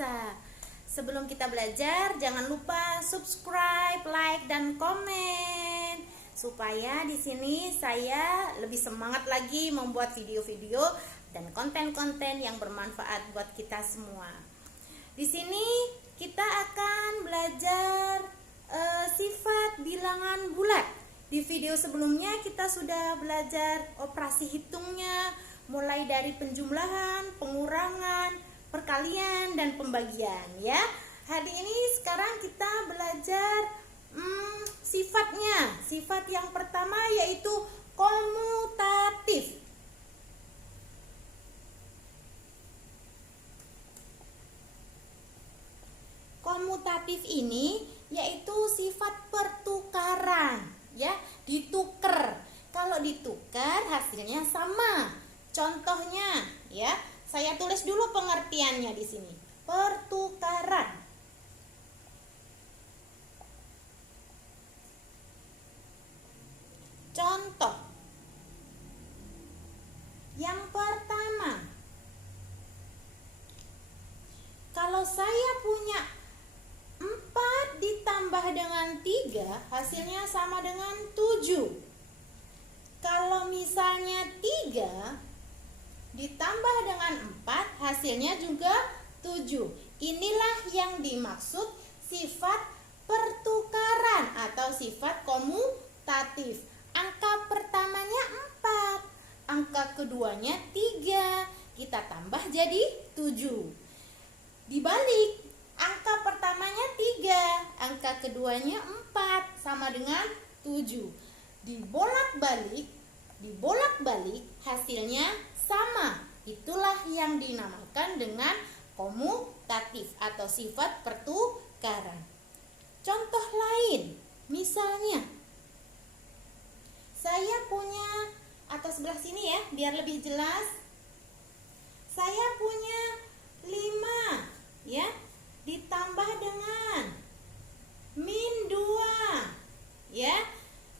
bisa. Sebelum kita belajar, jangan lupa subscribe, like, dan komen supaya di sini saya lebih semangat lagi membuat video-video dan konten-konten yang bermanfaat buat kita semua. Di sini kita akan belajar sifat bilangan bulat. Di video sebelumnya kita sudah belajar operasi hitungnya, mulai dari penjumlahan, pengurangan, perkalian, dan pembagian ya. Hari ini sekarang kita belajar sifatnya. Sifat yang pertama yaitu komutatif. Komutatif ini yaitu sifat pertukaran ya, ditukar. Kalau ditukar hasilnya sama. Contohnya ya, saya tulis dulu pengertiannya di sini. Pertukaran. Contoh. Yang pertama, kalau saya punya 4 ditambah dengan 3 hasilnya sama dengan 7. Kalau misalnya 3 ditambah dengan 4 hasilnya juga 7. Inilah yang dimaksud sifat pertukaran atau sifat komutatif. Angka pertamanya 4, angka keduanya 3, kita tambah jadi 7. Dibalik, angka pertamanya 3, angka keduanya 4, sama dengan 7. Dibolak-balik hasilnya sama. Itulah yang dinamakan dengan komutatif atau sifat pertukaran. Contoh lain, misalnya saya punya, atau sebelah sini ya biar lebih jelas. Saya punya 5 ya, ditambah dengan min 2 ya.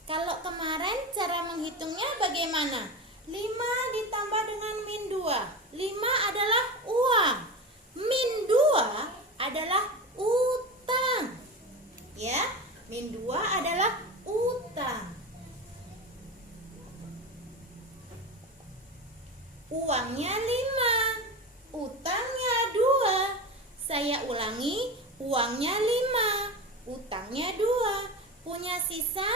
Kalau kemarin cara menghitungnya bagaimana? 5 ditambah dengan min 2. 5 adalah uang. Min 2 adalah utang. Ya, min 2 adalah utang. Uangnya 5, utangnya 2. Saya ulangi, uangnya 5, utangnya 2. Punya sisa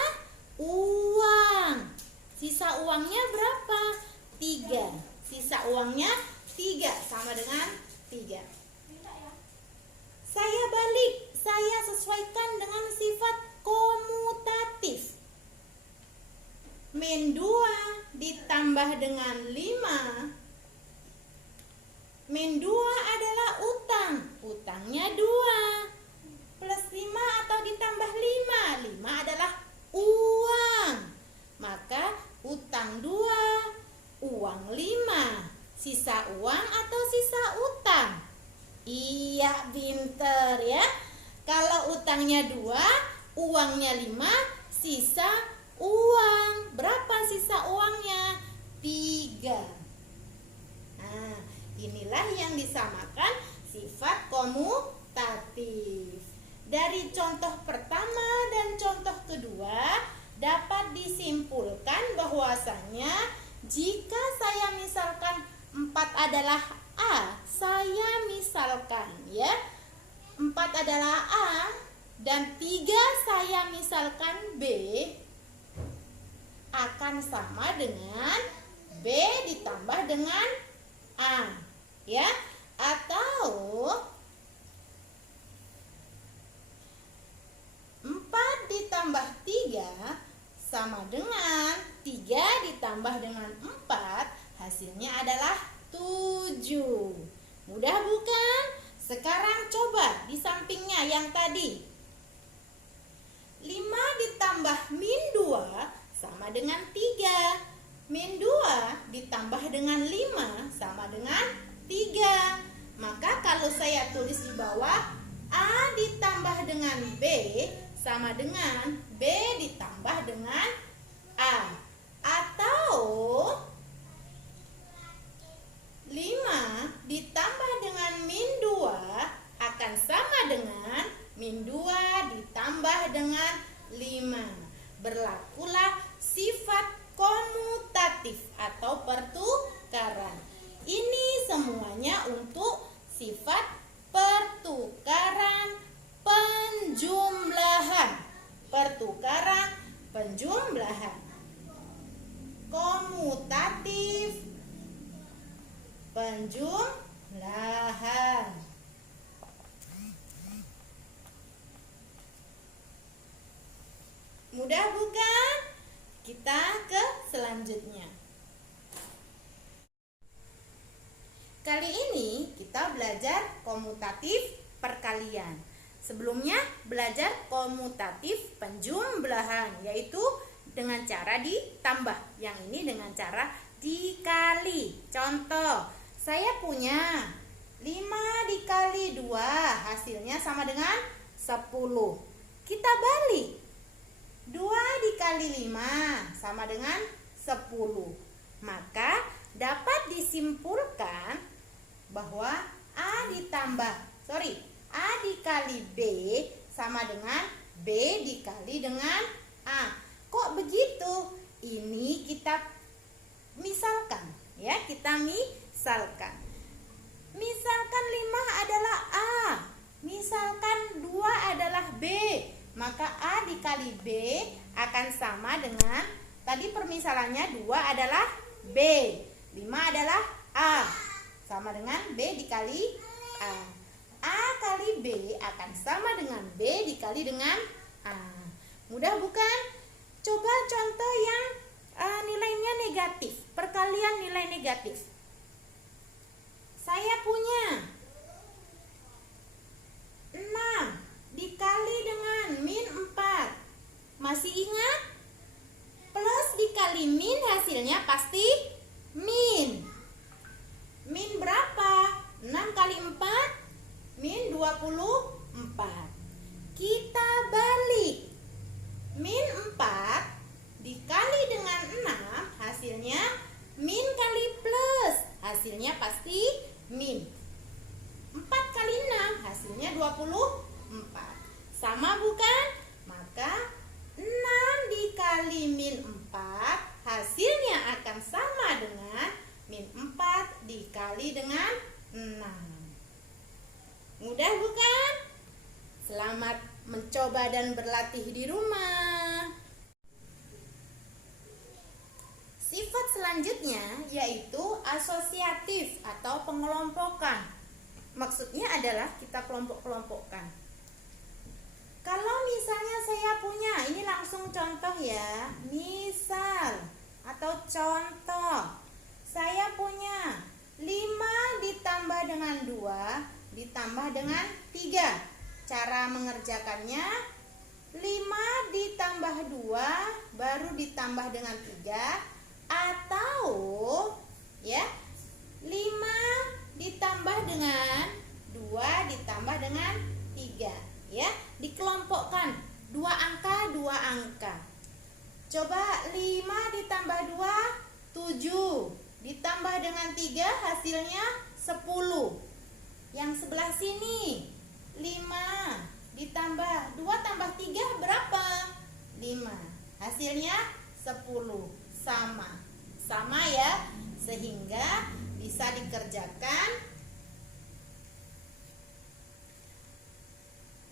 uang. Sisa uangnya berapa? 3. Sisa uangnya 3, sama dengan 3. Saya balik, saya sesuaikan dengan sifat komutatif. Min 2 ditambah dengan 5. Min 2 adalah utang. Utangnya 2. Plus 5 atau ditambah 5. 5 adalah uang. Maka utang 2, uang 5. Sisa uang atau sisa utang? Iya, pinter ya. Kalau utangnya 2, uangnya 5, sisa uang. Berapa sisa uangnya? 3. Nah, inilah yang disamakan sifat komutatif. Dari contoh pertama dan contoh kedua dapat disimpulkan bahwasanya jika saya misalkan 4 adalah A, saya misalkan ya 4 adalah A dan 3 saya misalkan B, akan sama dengan B ditambah dengan A ya, atau 4 ditambah 3 sama dengan 3 ditambah dengan 4, hasilnya adalah 7. Mudah bukan? Sekarang coba di sampingnya yang tadi. 5 ditambah min 2 sama dengan 3. Min 2 ditambah dengan 5 sama dengan 3. Maka kalau saya tulis di bawah, A ditambah dengan B sama dengan B ditambah dengan A. Atau 5 ditambah dengan min 2 dengan 5. Berlakulah sifat komutatif atau pertukaran. Ini semuanya untuk sifat pertukaran penjumlahan. Pertukaran penjumlahan. Komutatif penjumlahan. Mudah bukan? Kita ke selanjutnya. Kali ini kita belajar komutatif perkalian. Sebelumnya belajar komutatif penjumlahan, yaitu dengan cara ditambah. Yang ini dengan cara dikali. Contoh, saya punya 5 dikali 2, hasilnya sama dengan 10. Kita balik. 2 dikali 5 sama dengan 10. Maka dapat disimpulkan bahwa A dikali B sama dengan B dikali dengan A. Kok begitu? Ini kita misalkan, ya, kita misalkan. Misalkan 5 adalah A, misalkan 2 adalah B, maka A dikali B akan sama dengan, tadi permisalannya 2 adalah B, 5 adalah A, sama dengan B dikali A. A kali B akan sama dengan B dikali dengan A. Mudah bukan? Coba contoh yang nilainya negatif, perkalian nilai negatif. Saya punya 6 dikali dengan min 4. Masih ingat? Plus dikali min hasilnya pasti min. Min berapa? 6 kali 4 min 24. Kita balik. Min 4 dikali dengan 6 hasilnya min kali plus, hasilnya pasti min. 4 kali 6 hasilnya 24. Sama bukan? Maka 6 dikali min 4 hasilnya akan sama dengan min 4 dikali dengan 6. Mudah bukan? Selamat mencoba dan berlatih di rumah. Sifat selanjutnya yaitu asosiatif atau pengelompokan. Maksudnya adalah kita kelompok-kelompokkan. Kalau misalnya saya punya, ini langsung contoh ya. Misal atau contoh, saya punya 5 ditambah dengan 2 ditambah dengan 3. Cara mengerjakannya 5 ditambah 2 baru ditambah dengan 3, atau ya 5 ditambah dengan 2 ditambah dengan 3, ya, dikelompokkan 2 angka 2 angka. Coba 5 ditambah 2 7 ditambah dengan 3 hasilnya 10. Yang sebelah sini 5 ditambah 2 tambah 3 berapa? 5. Hasilnya 10. Sama ya, sehingga bisa dikerjakan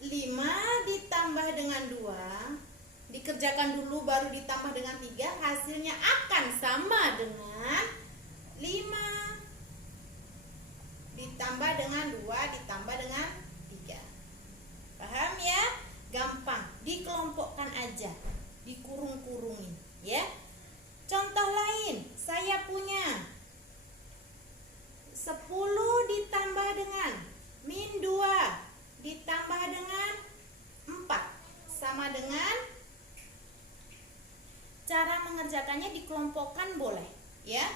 5 ditambah dengan 2 dikerjakan dulu baru ditambah dengan 3, hasilnya akan sama dengan 5 ditambah dengan 2 ditambah dengan 3. Paham ya? Gampang, dikelompokkan aja, dikurung-kurungin ya. Contoh lain, saya punya 10 ditambah dengan min 2 ditambah dengan 4 sama dengan, cara mengerjakannya dikelompokkan boleh ya.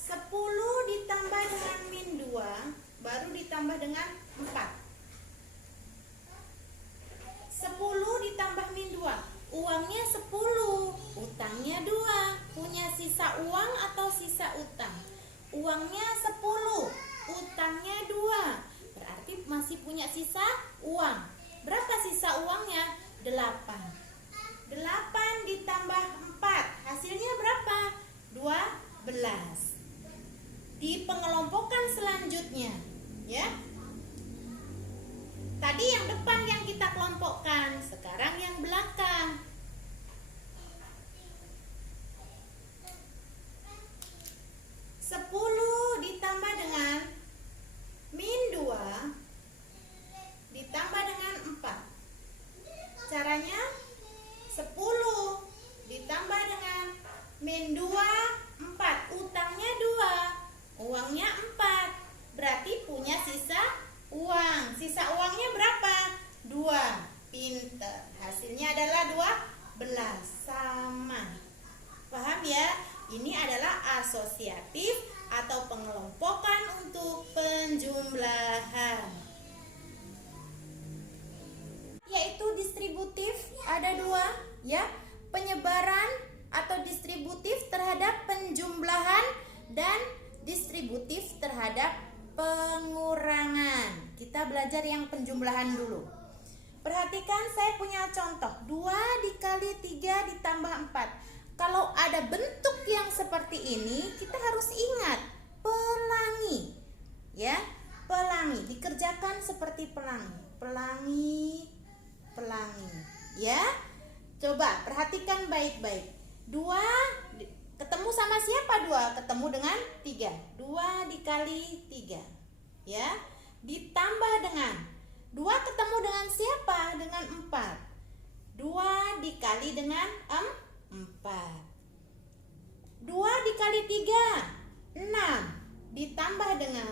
10 ditambah dengan min 2 baru ditambah dengan 4. 10 ditambah min 2, uangnya 10, utangnya 2. Punya sisa uang atau sisa utang? Uangnya 10, utangnya 2. Berarti selanjutnya, ya. Tadi yang depan yang kita kelompokkan, sekarang yang belakang. 10 ditambah dengan min 2 ditambah dengan 4. Caranya 10 ditambah dengan min 2, 4. Utangnya 2, uangnya 4. Berarti punya sisa uang. Sisa uangnya berapa? 2. Pinter. Hasilnya adalah 12. Sama. Paham ya? Ini adalah asosiatif atau pengelompokan untuk penjumlahan. Yaitu distributif ada 2, ya. Penyebaran atau distributif terhadap penjumlahan dan distributif terhadap pengurangan. Kita belajar yang penjumlahan dulu. Perhatikan, saya punya contoh 2 dikali 3 ditambah 4. Kalau ada bentuk yang seperti ini, kita harus ingat pelangi, ya. Pelangi dikerjakan seperti pelangi, pelangi, pelangi, ya. Coba perhatikan baik-baik. 2 ketemu sama siapa? 2 ketemu dengan 3. 2 dikali 3, ya. Ditambah dengan 2 ketemu dengan siapa? Dengan 4. 2 dikali dengan 4. 2 dikali 3, 6. Ditambah dengan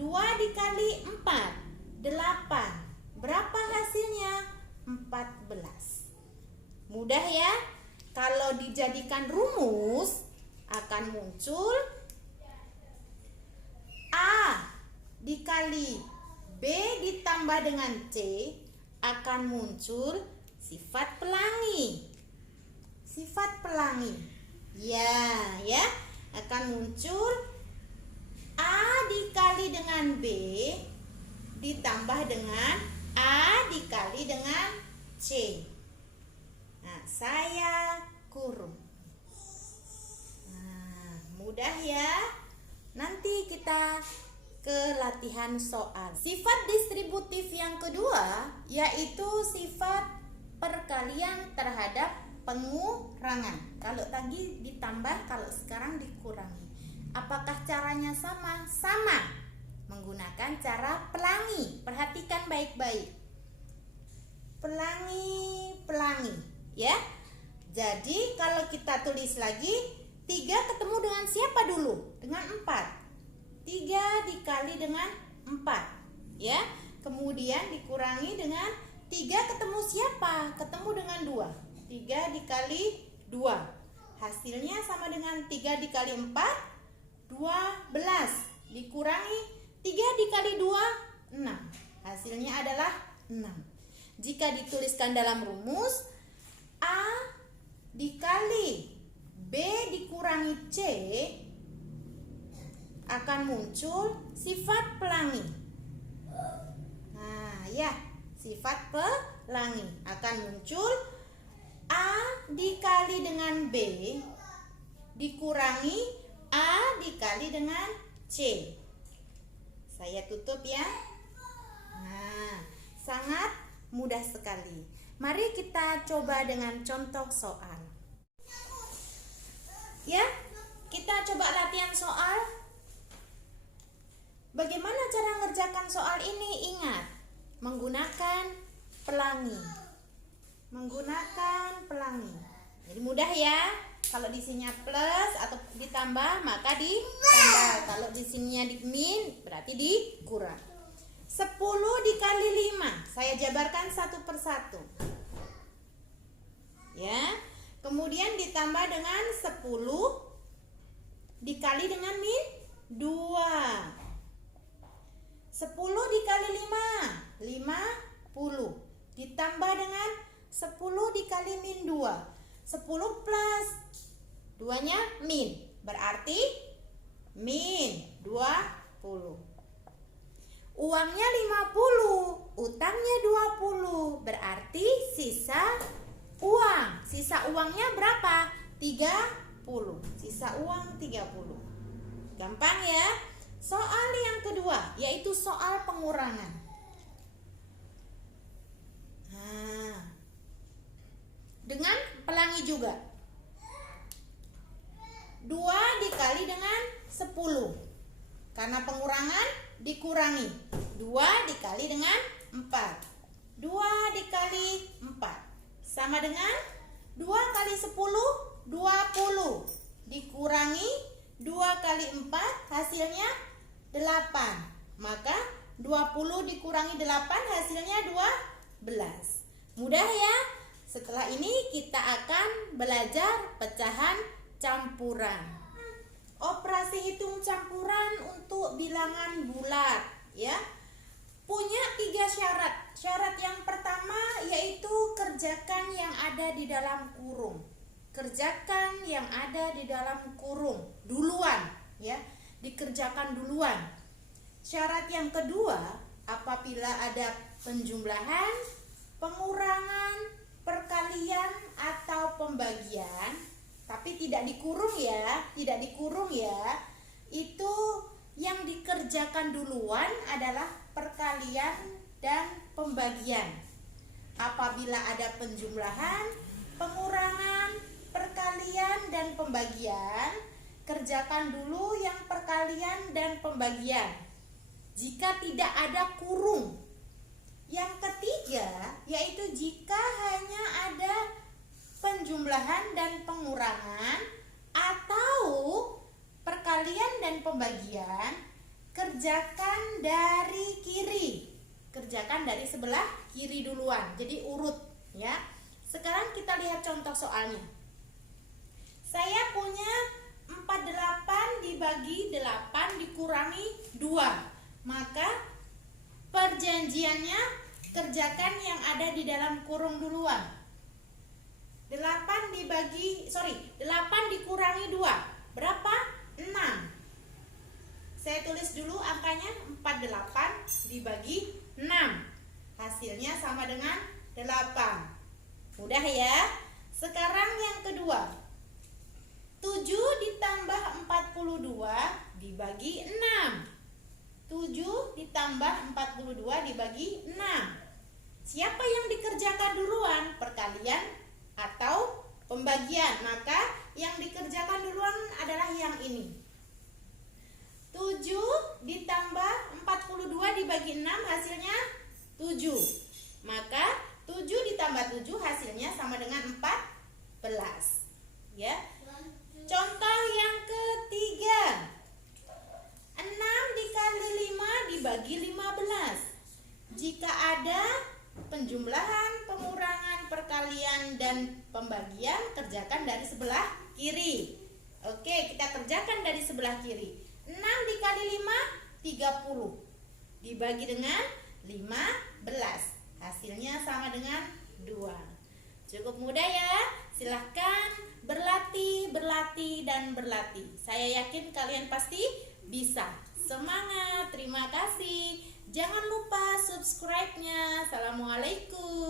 2 dikali 4, 8. Berapa hasilnya? 14. Mudah ya? Kalau dijadikan rumus akan muncul A dikali B ditambah dengan C, akan muncul sifat pelangi. Sifat pelangi. Ya, akan muncul A dikali dengan B ditambah dengan A dikali dengan C. Nah, saya kurung. Nah, mudah ya. Nanti kita ke latihan soal. Sifat distributif yang kedua yaitu sifat perkalian terhadap pengurangan. Kalau tadi ditambah, kalau sekarang dikurangi. Apakah caranya sama? Sama. Menggunakan cara pelangi. Perhatikan baik-baik. Pelangi, pelangi, ya. Jadi kalau kita tulis lagi, 3 ketemu dengan siapa dulu? Dengan 4. 3 dikali dengan 4, ya. Kemudian dikurangi dengan 3 ketemu siapa? Ketemu dengan 2. 3 dikali 2. Hasilnya sama dengan 3 dikali 4, 12. Dikurangi 3 dikali 2, 6. Hasilnya adalah 6. Jika dituliskan dalam rumus, A dikali B dikurangi C akan muncul sifat pelangi. Nah, ya, sifat pelangi akan muncul A dikali dengan B dikurangi A dikali dengan C. Saya tutup ya. Nah, sangat mudah sekali. Mari kita coba dengan contoh soal. Ya, kita coba latihan soal. Bagaimana cara ngerjakan soal ini? Ingat, menggunakan pelangi. Menggunakan pelangi. Jadi mudah ya. Kalau di sininya plus atau ditambah maka ditambah. Kalau di sininya di min berarti dikurang. 10 dikali 5. Saya jabarkan satu persatu. Ya. Kemudian ditambah dengan 10 dikali dengan min 2. 10 dikali 5, 50. Ditambah dengan 10 dikali min 2. 10 plus 2-nya min. Berarti min 20. Uangnya 50, utangnya 20. Berarti sisa uang. Sisa uangnya berapa? 30. Sisa uang 30. Gampang ya? Soal yang kedua yaitu soal pengurangan. Nah, dengan pelangi juga. 2 dikali dengan 10. Karena pengurangan dikurangi. 2 dikali dengan 4. 2 dikali 4 sama dengan 2 kali 10, 20. Dikurangi 2 kali 4 hasilnya 8. Maka 20 dikurangi 8 hasilnya 12. Mudah ya? Setelah ini kita akan belajar pecahan campuran. Operasi hitung campuran untuk bilangan bulat ya. Punya 3 syarat. Syarat yang pertama yaitu kerjakan yang ada di dalam kurung. Kerjakan yang ada di dalam kurung duluan ya. Dikerjakan duluan. Syarat yang kedua, apabila ada penjumlahan, pengurangan, perkalian atau pembagian, tapi tidak dikurung ya, itu yang dikerjakan duluan adalah perkalian dan pembagian. Apabila ada penjumlahan, pengurangan, perkalian dan pembagian, kerjakan dulu yang perkalian dan pembagian. Jika tidak ada kurung. Yang ketiga yaitu jika hanya ada penjumlahan dan pengurangan atau perkalian dan pembagian, kerjakan dari kiri. Kerjakan dari sebelah kiri duluan. Jadi urut ya. Sekarang kita lihat contoh soalnya. Saya punya 48 dibagi 8 dikurangi 2. Maka perjanjiannya kerjakan yang ada di dalam kurung duluan. 8 dikurangi 2. Berapa? 6. Saya tulis dulu angkanya. 48 dibagi 6. Hasilnya sama dengan 8. Mudah ya. Sekarang yang kedua. 7 ditambah 42 dibagi 6. 7 ditambah 42 dibagi 6. Siapa yang dikerjakan duluan? Perkalian atau pembagian? Maka yang dikerjakan duluan adalah yang ini. 7 ditambah 42 dibagi 6 hasilnya 7. Maka 7 ditambah 7 hasilnya sama dengan 14. Ya. Contoh yang ketiga. 6 dikali 5 dibagi 15. Jika ada penjumlahan, pengurangan, perkalian, dan pembagian, kerjakan dari sebelah kiri. Oke, kita kerjakan dari sebelah kiri. 6 dikali 5, 30. Dibagi dengan 15. Hasilnya sama dengan 2. Cukup mudah ya. Silahkan berlatih, dan berlatih. Saya yakin kalian pasti bisa. Semangat, terima kasih. Jangan lupa subscribe-nya. Assalamualaikum.